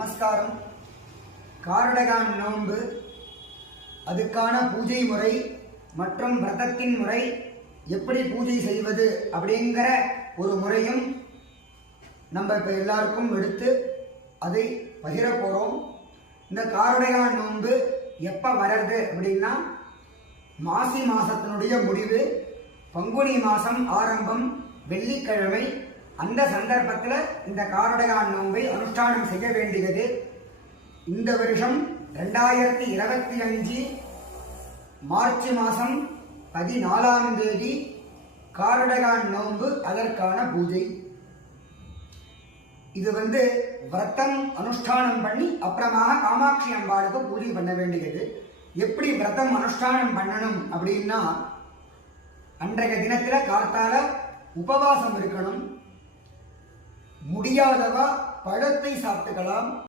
நமஸ்காரம். காரடகான் நோன்பு, அதுக்கான பூஜை முறை மற்றும் விரதத்தின் முறை, எப்படி பூஜை செய்வது அப்படிங்கிற ஒரு முறையும் நம்ம இப்போ எல்லாருக்கும் எடுத்து அதை பகிர போகிறோம். இந்த காரடகான் நோன்பு எப்போ வர்றது அப்படின்னா, மாசி மாதத்தினுடைய முடிவு, பங்குனி மாதம் ஆரம்பம், வெள்ளிக்கிழமை. அந்த சந்தர்ப்பத்தில் இந்த காரடகான் நோன்பை அனுஷ்டானம் செய்ய வேண்டியது. இந்த வருஷம் 2025 மார்ச் மாதம் 14ஆம் தேதி காரடகான் நோன்பு, அதற்கான பூஜை. இது விரதம் அனுஷ்டானம் பண்ணி அப்புறமாக காமாட்சி அம்பாளுக்கு பூஜை பண்ண வேண்டியது. எப்படி விரதம் அனுஷ்டானம் பண்ணணும் அப்படின்னா, அன்றைய தினத்தில் காத்தால உபவாசம் இருக்கணும். முடியாதவா பழத்தை சாப்பிட்டுக்கலாம்.